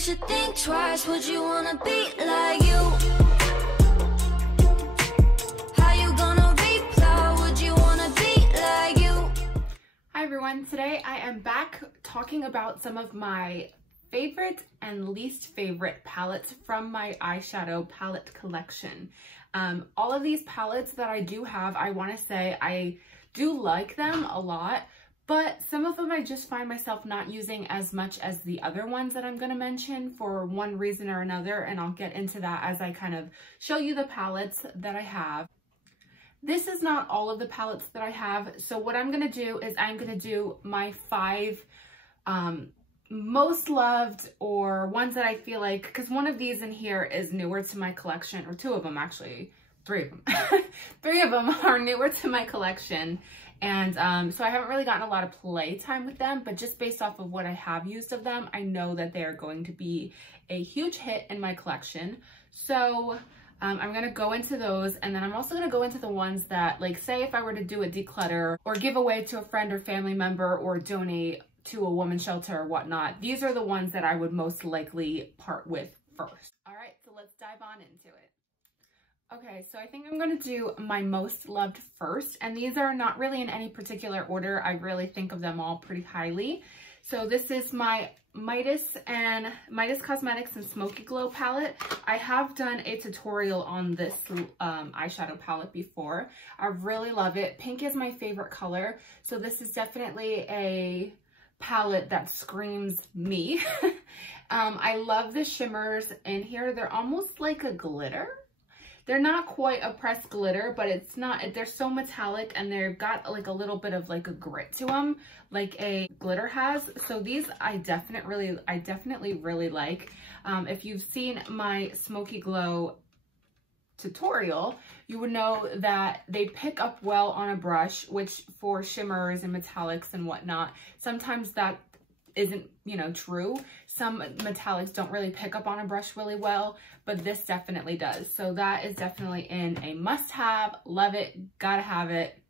should think twice. Would you wanna be like you? How you gonna reply? Would you wanna be like you? Hi everyone, today I am back talking about some of my favorite and least favorite palettes from my eyeshadow palette collection. All of these palettes that I do have, I want to say I do like them a lot, but some of them I just find myself not using as much as the other ones that I'm going to mention for one reason or another, and I'll get into that as I kind of show you the palettes that I have. This is not all of the palettes that I have, so what I'm going to do is I'm going to do my 5 most loved, or ones that I feel like, because one of these in here is newer to my collection, or 2 of them actually, 3 of them. 3 of them are newer to my collection, and so I haven't really gotten a lot of play time with them, but just based off of what I have used of them, I know that they are going to be a huge hit in my collection. So I'm going to go into those, and then I'm also going to go into the ones that, like, say if I were to do a declutter or give away to a friend or family member or donate to a women's shelter or whatnot, these are the ones that I would most likely part with first. All right, so let's dive on into it. Okay, so I think I'm going to do my most loved first, and these are not really in any particular order. I really think of them all pretty highly. So this is my Midas Cosmetics and Smoky Glow palette. I have done a tutorial on this eyeshadow palette before. I really love it. Pink is my favorite color, so this is definitely a palette that screams me. I love the shimmers in here. They're almost like a glitter. They're not quite a pressed glitter, but it's not, they're so metallic, and they've got like a little bit of like a grit to them, like a glitter has. So these I definitely really like. If you've seen my Smoky Glow tutorial, you would know that they pick up well on a brush, which for shimmers and metallics and whatnot, sometimes that isn't, you know, true. Some metallics don't really pick up on a brush really well, but this definitely does. So that is definitely in a must-have, love it, gotta have it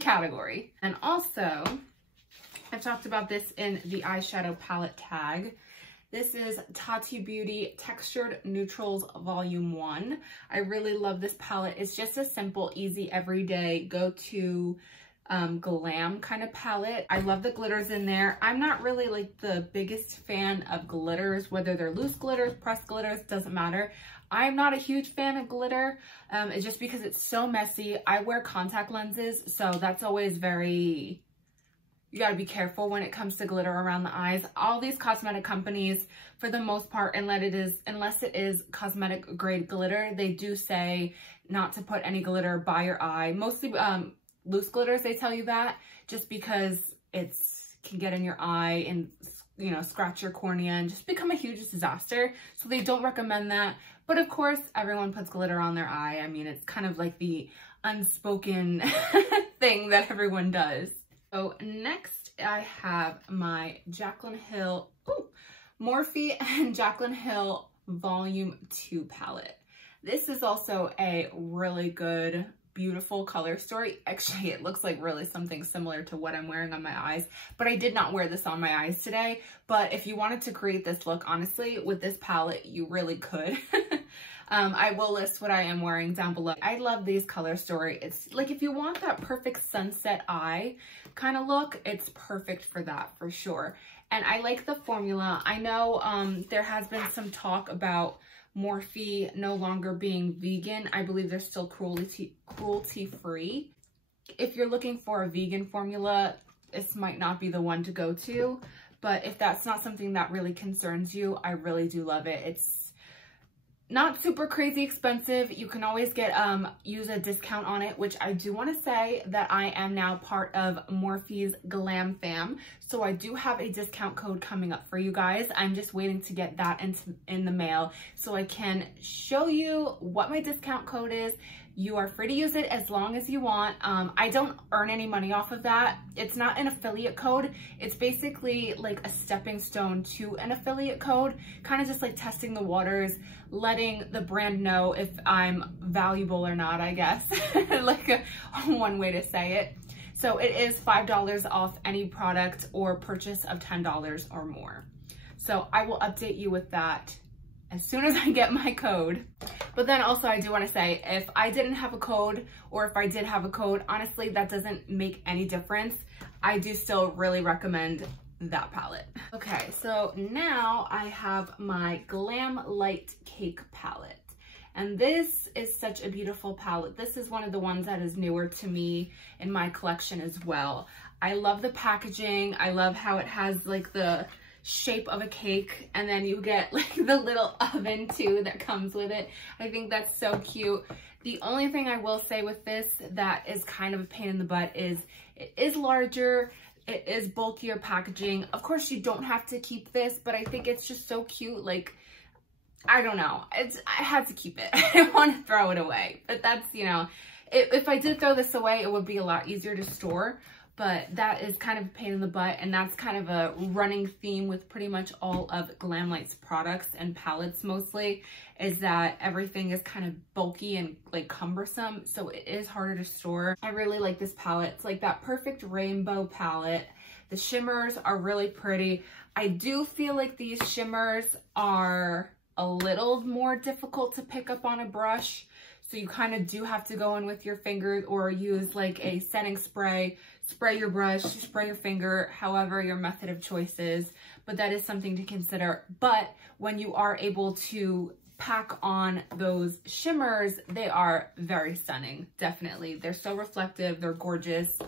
category. And also, I've talked about this in the eyeshadow palette tag. This is Tati Beauty Textured Neutrals Volume 1. I really love this palette. It's just a simple, easy, everyday, go-to glam kind of palette. I love the glitters in there. I'm not really like the biggest fan of glitters, whether they're loose glitters, pressed glitters, doesn't matter. I'm not a huge fan of glitter. It's just because it's so messy. I wear contact lenses, so that's always very... You gotta be careful when it comes to glitter around the eyes. All these cosmetic companies, for the most part, unless it is cosmetic grade glitter, they do say not to put any glitter by your eye. Mostly loose glitters, they tell you that, just because can get in your eye and, you know, scratch your cornea and just become a huge disaster. So they don't recommend that. But of course, everyone puts glitter on their eye. I mean, it's kind of like the unspoken thing that everyone does. So next I have my Jaclyn Hill, Morphe and Jaclyn Hill Volume 2 palette. This is also a really good, beautiful color story. Actually, it looks like really something similar to what I'm wearing on my eyes, but I did not wear this on my eyes today. But if you wanted to create this look, honestly, with this palette, you really could. I will list what I am wearing down below. I love these color story. It's like, if you want that perfect sunset eye kind of look, it's perfect for that for sure. And I like the formula. I know there has been some talk about Morphe no longer being vegan. I believe they're still cruelty free. If you're looking for a vegan formula, this might not be the one to go to, but if that's not something that really concerns you, I really do love it. It's not super crazy expensive. You can always get use a discount on it, which I do want to say that I am now part of Morphe's Glam Fam. So I do have a discount code coming up for you guys. I'm just waiting to get that in the mail so I can show you what my discount code is. You are free to use it as long as you want. I don't earn any money off of that. It's not an affiliate code. It's basically like a stepping stone to an affiliate code, kind of just like testing the waters, letting the brand know if I'm valuable or not, I guess, like one way to say it. So it is $5 off any product or purchase of $10 or more. So I will update you with that as soon as I get my code. But then also I do want to say, if I didn't have a code, or if I did have a code, honestly, that doesn't make any difference. I do still really recommend that palette. Okay, so now I have my Glam Light Cake palette. And this is such a beautiful palette. This is one of the ones that is newer to me in my collection as well. I love the packaging. I love how it has like the shape of a cake, and then you get like the little oven too that comes with it. I think that's so cute. The only thing I will say with this that is kind of a pain in the butt is it is larger. It is bulkier packaging. Of course, you don't have to keep this, but I think it's just so cute. Like, I don't know. I had to keep it. I don't want to throw it away. But that's, you know, if I did throw this away, it would be a lot easier to store. But that is kind of a pain in the butt. And that's kind of a running theme with pretty much all of Glamlight's products and palettes mostly, is that everything is kind of bulky and like cumbersome. So it is harder to store. I really like this palette. It's like that perfect rainbow palette. The shimmers are really pretty. I do feel like these shimmers are a little more difficult to pick up on a brush. So you kind of do have to go in with your fingers or use like a setting spray, spray your brush, spray your finger, however your method of choice is. But that is something to consider. But when you are able to pack on those shimmers, they are very stunning. Definitely. They're so reflective. They're gorgeous.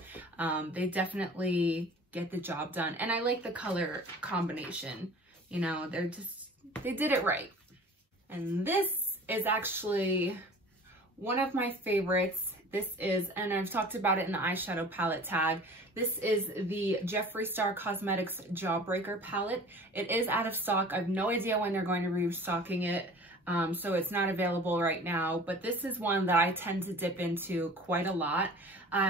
They definitely get the job done. And I like the color combination. You know, they did it right. And this is actually one of my favorites. This is, and I've talked about it in the eyeshadow palette tag. This is the Jeffree Star Cosmetics Jawbreaker Palette. It is out of stock. I have no idea when they're going to be restocking it. So it's not available right now, but this is one that I tend to dip into quite a lot.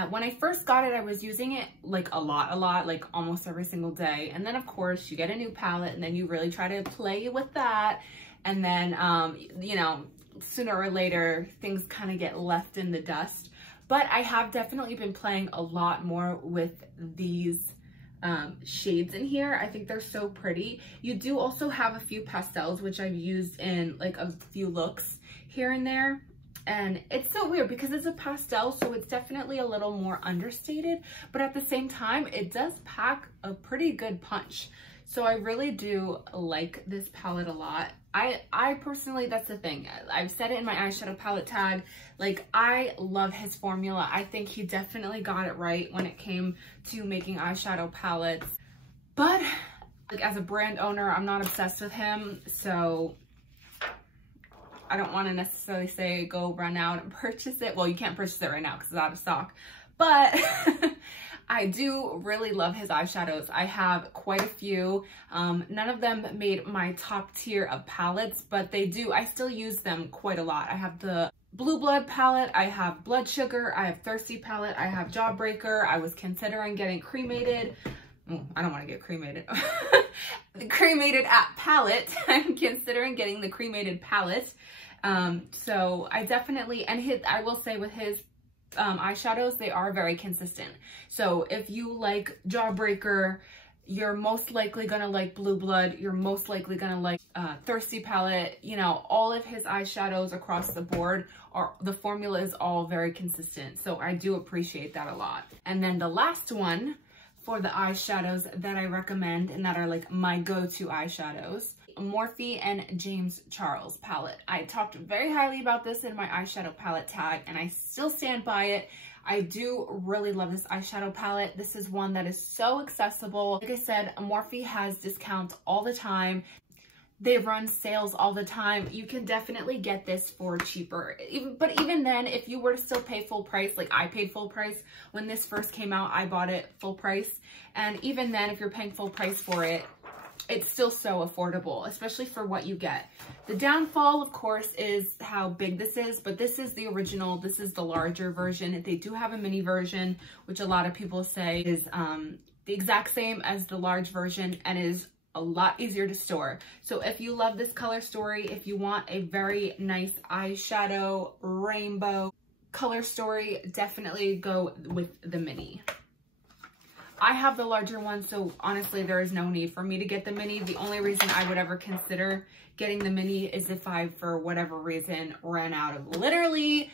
When I first got it, I was using it like a lot, like almost every single day. And then of course you get a new palette and then you really try to play with that. And then, you know, sooner or later, things kind of get left in the dust. But I have definitely been playing a lot more with these shades in here. I think they're so pretty. You do also have a few pastels, which I've used in like a few looks here and there. And it's so weird because it's a pastel, so it's definitely a little more understated. But at the same time, it does pack a pretty good punch. So I really do like this palette a lot. I personally, that's the thing. I've said it in my eyeshadow palette tag. Like, I love his formula. I think he definitely got it right when it came to making eyeshadow palettes. But like, as a brand owner, I'm not obsessed with him. So I don't want to necessarily say go run out and purchase it. Well, you can't purchase it right now because it's out of stock. But I do really love his eyeshadows. I have quite a few. None of them made my top tier of palettes, but they do. I still use them quite a lot. I have the Blue Blood palette. I have Blood Sugar. I have Thirsty palette. I have Jawbreaker. I was considering getting Cremated. Oh, I don't want to get cremated. The Cremated palette. I'm considering getting the Cremated palette. So I definitely, and I will say with his eyeshadows, they are very consistent. So if you like Jawbreaker, you're most likely gonna like Blue Blood, you're most likely gonna like Thirsty palette. You know, all of his eyeshadows across the board the formula is all very consistent. So I do appreciate that a lot. And then the last one for the eyeshadows that I recommend and that are like my go-to eyeshadows, Morphe and James Charles palette. I talked very highly about this in my eyeshadow palette tag and I still stand by it. I do really love this eyeshadow palette. This is one that is so accessible. Like I said, Morphe has discounts all the time. They run sales all the time. You can definitely get this for cheaper. But even then, if you were to still pay full price, like I paid full price when this first came out, I bought it full price. And even then, if you're paying full price for it, it's still so affordable, especially for what you get. The downfall, of course, is how big this is, but this is the original. This is the larger version. They do have a mini version, which a lot of people say is the exact same as the large version and is a lot easier to store. So if you love this color story, if you want a very nice eyeshadow rainbow color story, definitely go with the mini. I have the larger one, so honestly, there is no need for me to get the mini. The only reason I would ever consider getting the mini is if I, for whatever reason, ran out of literally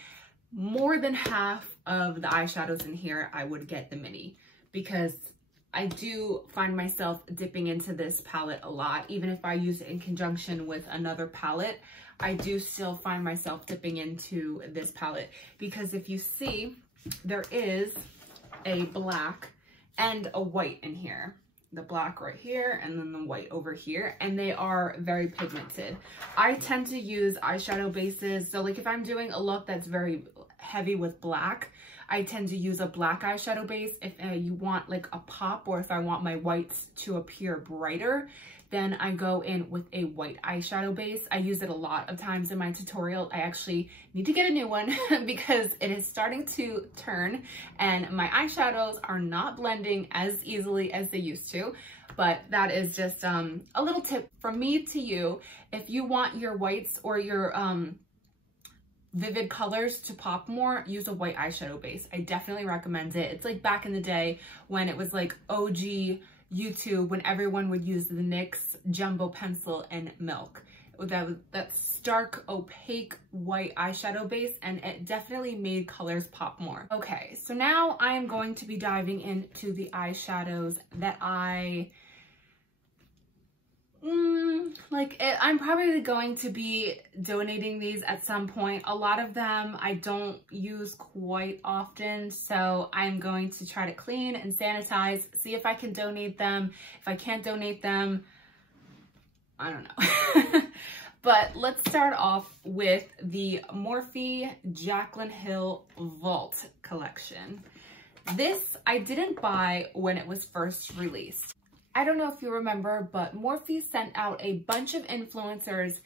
more than half of the eyeshadows in here, I would get the mini, because I do find myself dipping into this palette a lot. Even if I use it in conjunction with another palette, I do still find myself dipping into this palette, because if you see, there is a black and a white in here. The black right here and then the white over here, and they are very pigmented. I tend to use eyeshadow bases, so like if I'm doing a look that's very heavy with black, I tend to use a black eyeshadow base. If you want like a pop, or if I want my whites to appear brighter, then I go in with a white eyeshadow base. I use it a lot of times in my tutorial. I actually need to get a new one because it is starting to turn and my eyeshadows are not blending as easily as they used to. But that is just a little tip from me to you. If you want your whites or your vivid colors to pop more, use a white eyeshadow base. I definitely recommend it. It's like back in the day when it was like OG YouTube, when everyone would use the NYX Jumbo Pencil and Milk. That stark, opaque white eyeshadow base, and it definitely made colors pop more. Okay, so now I am going to be diving into the eyeshadows that I'm probably going to be donating these at some point. A lot of them I don't use quite often, so I'm going to try to clean and sanitize, see if I can donate them. If I can't donate them, I don't know. But let's start off with the Morphe Jaclyn Hill Vault collection. This I didn't buy when it was first released. I don't know if you remember, but Morphe sent out a bunch of influencers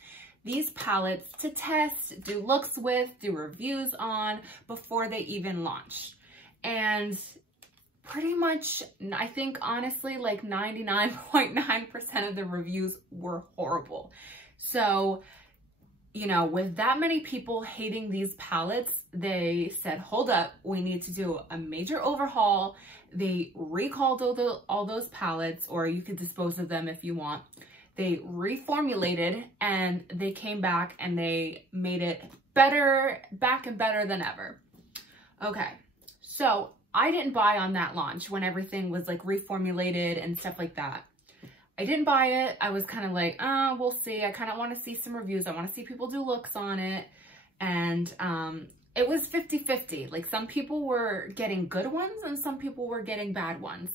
these palettes to test, do looks with, do reviews on before they even launched. And pretty much, I think honestly, like 99.9% of the reviews were horrible. So, you know, with that many people hating these palettes, they said, hold up, we need to do a major overhaul. They recalled all those palettes, or you could dispose of them if you want. They reformulated and they came back and they made it better, back and better than ever. Okay, so I didn't buy on that launch when everything was like reformulated and stuff like that. I didn't buy it. I was kind of like, oh, we'll see. I kind of want to see some reviews. I want to see people do looks on it. And it was 50-50. Like some people were getting good ones and some people were getting bad ones.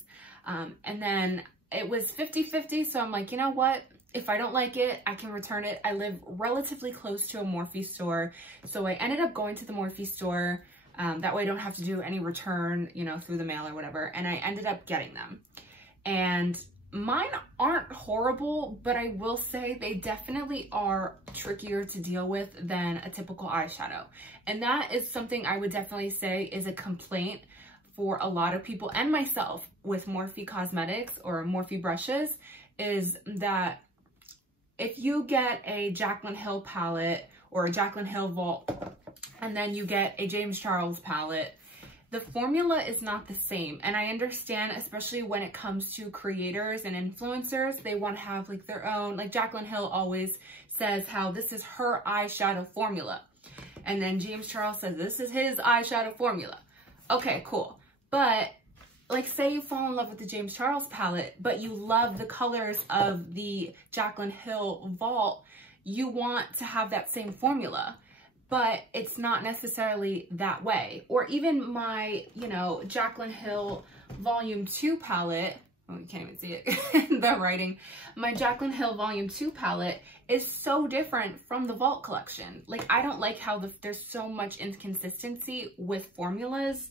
And then it was 50-50. So I'm like, you know what? If I don't like it, I can return it. I live relatively close to a Morphe store. So I ended up going to the Morphe store. That way I don't have to do any return, you know, through the mail or whatever. And I ended up getting them. And mine aren't horrible, but I will say they definitely are trickier to deal with than a typical eyeshadow. And that is something I would definitely say is a complaint for a lot of people and myself with Morphe Cosmetics or Morphe brushes, is that if you get a Jaclyn Hill palette or a Jaclyn Hill Vault, and then you get a James Charles palette, the formula is not the same. And I understand, especially when it comes to creators and influencers, they want to have like their own, like Jaclyn Hill always says how this is her eyeshadow formula. And then James Charles says this is his eyeshadow formula. Okay, cool. But like say you fall in love with the James Charles palette, but you love the colors of the Jaclyn Hill Vault, you want to have that same formula. But it's not necessarily that way. Or even my, you know, Jaclyn Hill Volume 2 palette, oh, you can't even see it in the writing. My Jaclyn Hill Volume 2 palette is so different from the Vault collection. Like, I don't like how there's so much inconsistency with formulas.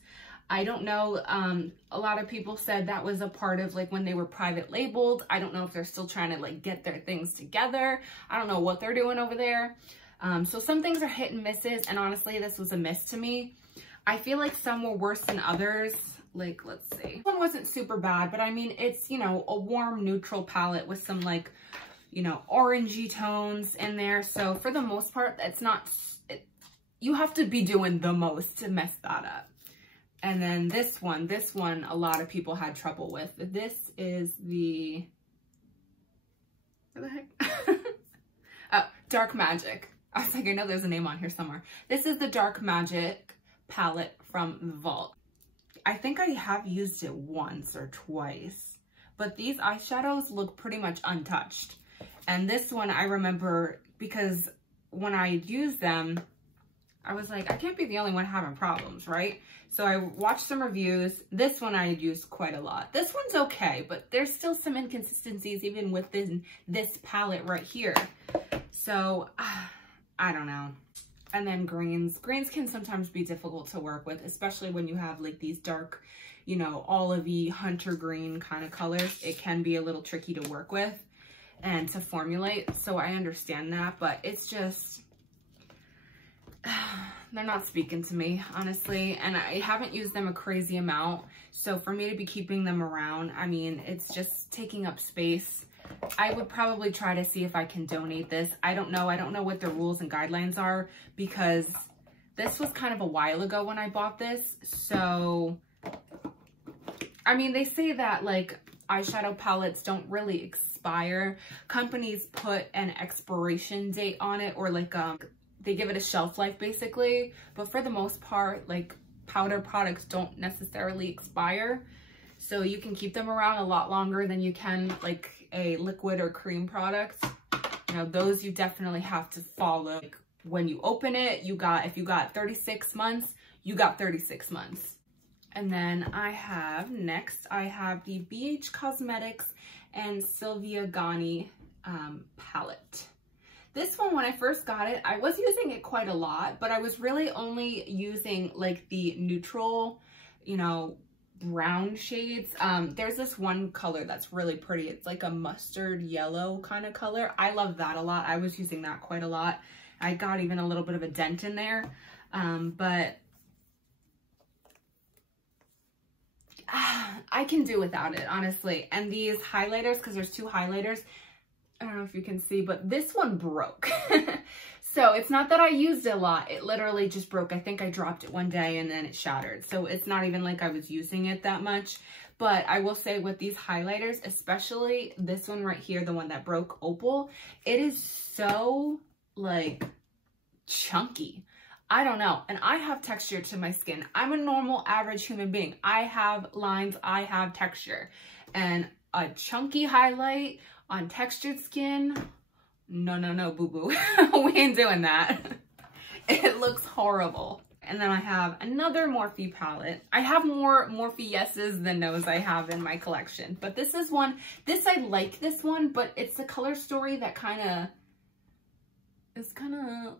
I don't know, a lot of people said that was a part of like when they were private labeled. I don't know if they're still trying to like get their things together. I don't know what they're doing over there. So some things are hit and misses, and honestly, this was a miss to me. I feel like some were worse than others. Like, let's see. One wasn't super bad, but I mean, it's, you know, a warm neutral palette with some like, you know, orangey tones in there. So for the most part, it's not, you have to be doing the most to mess that up. And then this one a lot of people had trouble with. This is the, what the heck? Oh, Dark Magic. I was like, I know there's a name on here somewhere. This is the Dark Magic palette from the Vault. I think I have used it once or twice, but these eyeshadows look pretty much untouched. And this one I remember because when I used them, I was like, I can't be the only one having problems, right? So I watched some reviews. This one I had used quite a lot. This one's okay, but there's still some inconsistencies even with this palette right here. So I don't know. And then greens. Greens can sometimes be difficult to work with, especially when you have like these dark, you know, olivey hunter green kind of colors. It can be a little tricky to work with and to formulate. So I understand that, but it's just, they're not speaking to me, honestly. And I haven't used them a crazy amount. So for me to be keeping them around, I mean, it's just taking up space. I would probably try to see if I can donate this. I don't know what the rules and guidelines are because this was kind of a while ago when I bought this. So, I mean, they say that like eyeshadow palettes don't really expire. Companies put an expiration date on it, or like they give it a shelf life basically. But for the most part, like powder products don't necessarily expire. So you can keep them around a lot longer than you can like a liquid or cream product. You know, those you definitely have to follow. Like when you open it, if you got 36 months, you got 36 months. And then next I have the BH Cosmetics and Sylvia Ghani palette. This one, when I first got it, I was using it quite a lot, but I was really only using like the neutral, you know, brown shades. There's this one color that's really pretty. It's like a mustard yellow kind of color. I love that a lot. I was using that quite a lot. I got even a little bit of a dent in there. But I can do without it, honestly. And these highlighters, because there's two highlighters, I don't know if you can see, but this one broke. So it's not that I used it a lot. It literally just broke. I think I dropped it one day and then it shattered. So it's not even like I was using it that much. But I will say with these highlighters, especially this one right here, the one that broke, Opal, it is so like chunky. I don't know. And I have texture to my skin. I'm a normal average human being. I have lines, I have texture. And a chunky highlight on textured skin, no, boo-boo. We ain't doing that. It looks horrible. And then I have another Morphe palette. I have more Morphe yeses than nos I have in my collection. But this is one, I like this one, but it's the color story that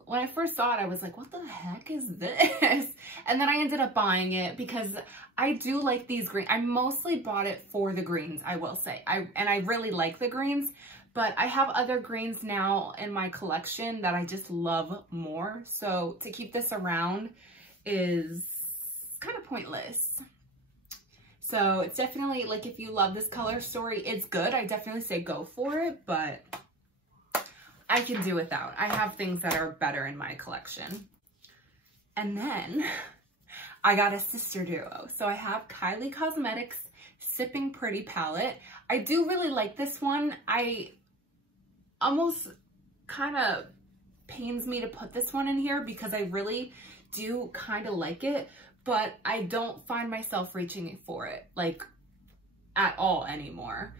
when I first saw it, I was like, what the heck is this? And then I ended up buying it because I do like these greens. I mostly bought it for the greens, I will say. And I really like the greens, but I have other greens now in my collection that I just love more. So to keep this around is kind of pointless. So it's definitely like, if you love this color story, it's good. I definitely say go for it, but I can do without. I have things that are better in my collection. And then I got a sister duo. So I have Kylie Cosmetics Sipping Pretty palette. I do really like this one. I almost kind of pains me to put this one in here because I really do kind of like it, but I don't find myself reaching for it like at all anymore.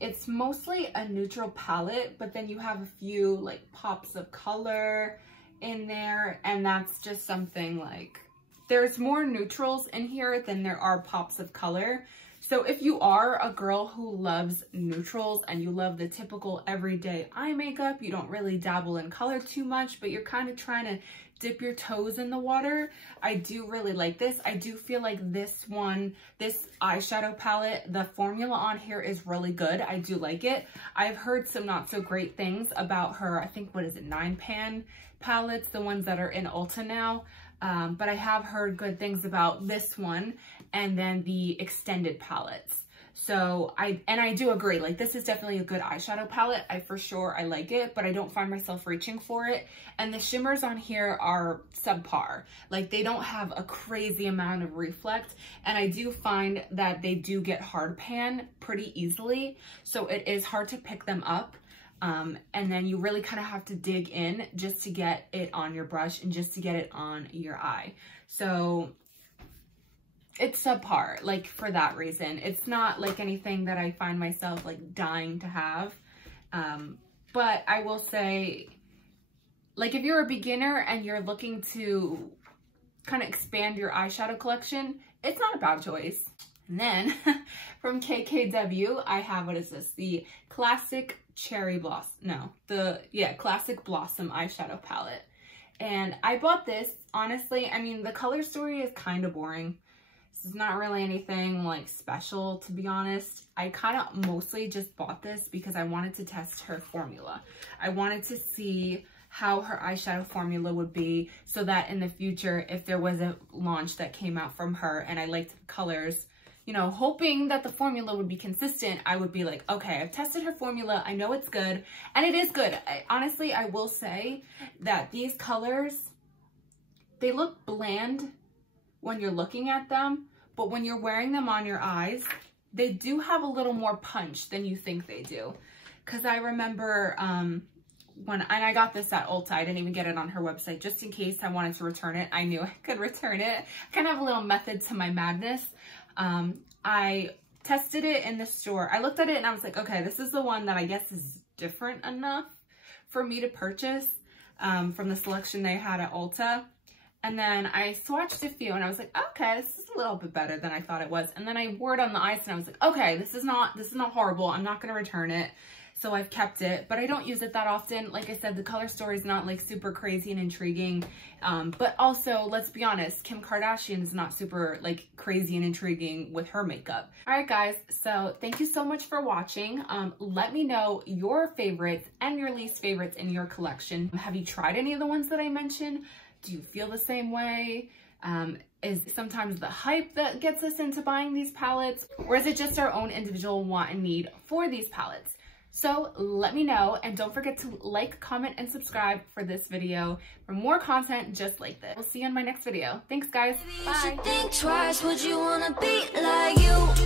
It's mostly a neutral palette, but then you have a few like pops of color in there, and that's just something like, there's more neutrals in here than there are pops of color. So if you are a girl who loves neutrals and you love the typical everyday eye makeup, you don't really dabble in color too much, but you're kind of trying to dip your toes in the water, I do really like this. I do feel like this eyeshadow palette, the formula on here is really good. I do like it. I've heard some not so great things about her, I think, what is it, 9-pan palettes, the ones that are in Ulta now. But I have heard good things about this one and then the extended palettes. So I do agree, like this is definitely a good eyeshadow palette. I like it, but I don't find myself reaching for it. And the shimmers on here are subpar. Like they don't have a crazy amount of reflect. And I do find that they do get hard pan pretty easily. So it is hard to pick them up. And then you really kind of have to dig in just to get it on your brush and just to get it on your eye. So it's subpar, like for that reason. It's not like anything that I find myself like dying to have. But I will say, like if you're a beginner and you're looking to kind of expand your eyeshadow collection, it's not a bad choice. And then from KKW, I have, what is this? The Classic Cherry Blossom, no, Classic Blossom eyeshadow palette. And I bought this, honestly, I mean, the color story is kind of boring. This is not really anything like special, to be honest. I kind of mostly just bought this because I wanted to test her formula. I wanted to see how her eyeshadow formula would be so that in the future, if there was a launch that came out from her and I liked the colors, you know, hoping that the formula would be consistent, I would be like, okay, I've tested her formula. I know it's good. And it is good. Honestly, I will say that these colors, they look bland when you're looking at them, but when you're wearing them on your eyes, they do have a little more punch than you think they do. Because I remember and I got this at Ulta. I didn't even get it on her website just in case I wanted to return it. I knew I could return it. I kind of have a little method to my madness. I tested it in the store. I looked at it and I was like, okay, this is the one that I guess is different enough for me to purchase from the selection they had at Ulta. And then I swatched a few and I was like, okay, this is a little bit better than I thought it was. And then I wore it on the eyes and I was like, okay, this is not horrible. I'm not going to return it. So I've kept it, but I don't use it that often. Like I said, the color story is not like super crazy and intriguing. But also, let's be honest, Kim Kardashian is not super like crazy and intriguing with her makeup. All right, guys. So thank you so much for watching. Let me know your favorites and your least favorites in your collection. Have you tried any of the ones that I mentioned? Do you feel the same way? Is sometimes the hype that gets us into buying these palettes, or is it just our own individual want and need for these palettes? So let me know, and don't forget to like, comment, and subscribe for this video for more content just like this. We'll see you in my next video. Thanks, guys. Bye. Think twice, would you wanna be like you?